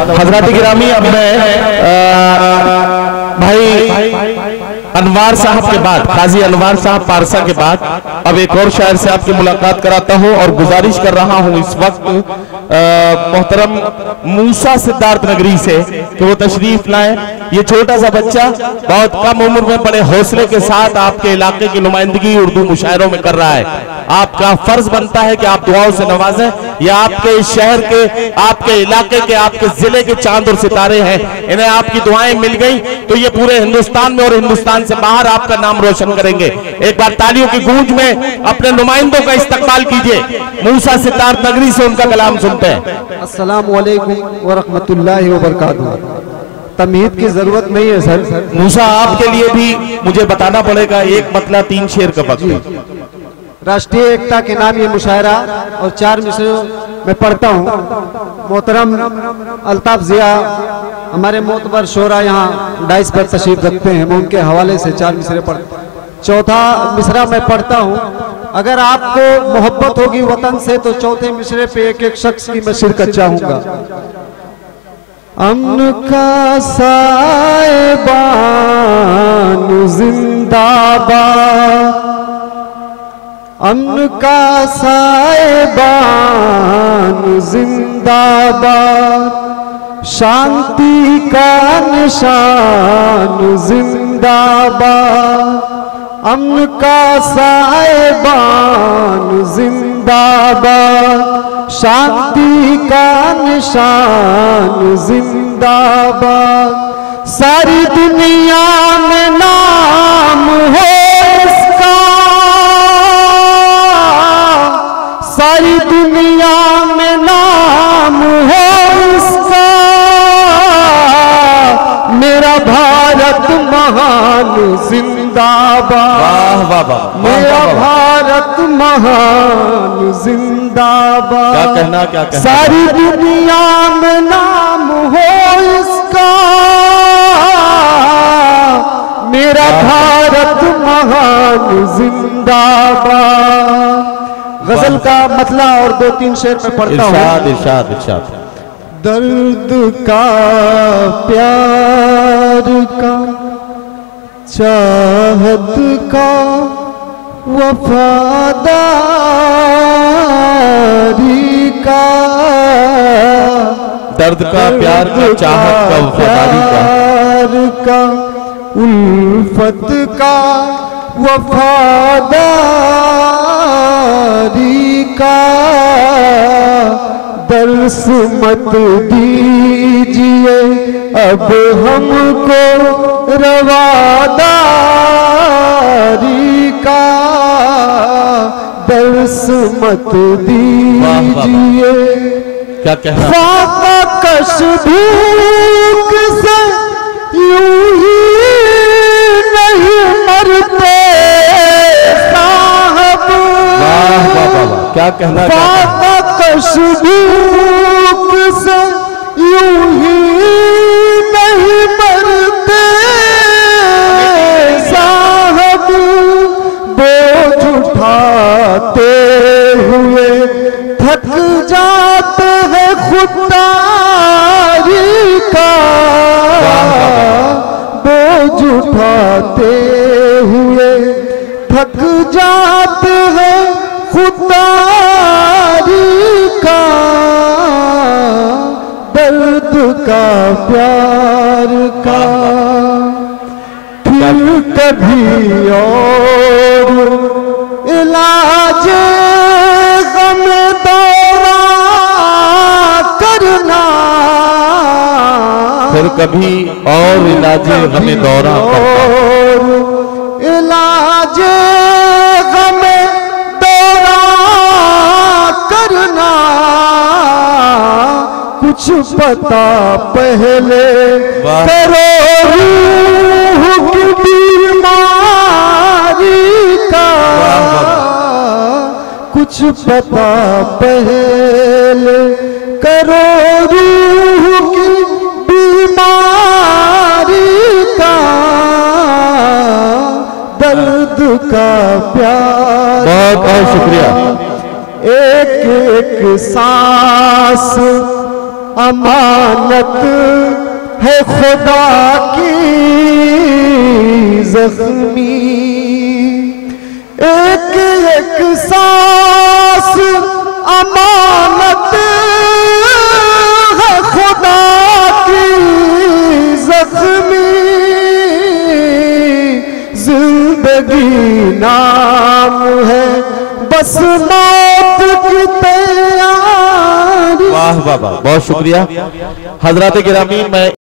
हजरत गिरामी, अब मैं भाई अनवार साहब के बाद, काजी अनवार साहब पारसा के बाद अब एक और शायर से आपकी मुलाकात कराता हूं और गुजारिश कर रहा हूं इस वक्त मोहतरम मूसा सिद्धार्थ नगरी से कि वो तशरीफ लाएं। ये छोटा सा बच्चा बहुत कम उम्र में बड़े हौसले के साथ आपके इलाके की नुमाइंदगी उर्दू मुशायरों में कर रहा है। आपका फर्ज बनता है कि आप दुआओं से नवाजें। ये आपके शहर के, आपके इलाके के, आपके जिले के चांद और सितारे हैं। इन्हें आपकी दुआएं मिल गई तो ये पूरे हिंदुस्तान में और हिंदुस्तान से बाहर आपका नाम रोशन करेंगे। एक बार तालियों की गूंज में अपने नुमाइंदों का इस्तकबाल कीजिए। मूसा सिद्धार्थ नगरी से उनका कलाम सुनते हैं। अस्सलामु अलैकुम व रहमतुल्लाहि व बरकातुहू। तमहीद की जरूरत नहीं है सर। मूसा, आपके लिए भी मुझे बताना पड़ेगा, एक मतला 3 शेर का वक्त। राष्ट्रीय एकता के नाम ये मुशायरा और 4 मिसरों में पढ़ता हूँ। मोहतरम अल्ताफ जिया हमारे मोतबर शोरा यहाँ डाइस पर तशरीफ रखते हैं, मैं उनके हवाले से 4 मिसरे पढ़ता हूँ। चौथा मिसरा मैं पढ़ता हूँ। अगर आपको मोहब्बत होगी वतन से तो चौथे मिसरे पे एक एक शख्स की मैं शिरकत चाहूंगा। अमन का साएबान जिंदाबाद, अमन का साएबान जिंदाबाद, शांति का निशान जिंदाबाद, अमन का साएबान जिंदाबाद, शांति का निशान जिंदाबाद। सारी दुनिया में नाम हो इसका, सारी दुनिया में नाम हो इसका, मेरा भारत महान जिंदाबाद। वाह वाह वाह, मेरा भारत महान जिंदाबाद। क्या कहना, क्या कहना। सारी दुनिया में नाम हो इसका, मेरा भारत महान जिंदाबाद। गजल का मतला और 2-3 शेर में पढ़ता हूँ। इरशाद इरशाद इरशाद। दर्द का, प्यार का, चाहत का, वफादारी का, दर्द का, प्यार का, चाहत का, वफादारी का, उल्फत का, वफादारी का, दर्स मत दीजिए अब हमको रवादारी का, दर्स मत दीजिए। क्या कहना। फाका कश भूख से यूं ही नहीं मरते साहब। वाह वाह वाह, क्या कहना। फाका कश भूख से यूं ही नहीं मरते साहब। बोझ उठाते हुए थक जाते हैं खुदारी का, बोझ उठाते हुए थक जाते हैं खुदारी का, दर्द का, प्यार का, फिर कभी और इलाज गम दौरा करना, फिर कभी और इलाजे गम दौरा करना, इलाज गम दौरा करना, कुछ पता पहले करो रूह की बीमारी का, कुछ पता पहले करो रूह की बीमारी का, दर्द का, प्यार। बहुत बहुत शुक्रिया। एक एक सांस अमानत है खुदा की ज़ख्मी, एक एक सांस अमानत है खुदा की ज़ख्मी, जिंदगी नाम है बस मौत की तैयारी। वाह वाह वाह, बहुत शुक्रिया हजरात गिरामी। मैं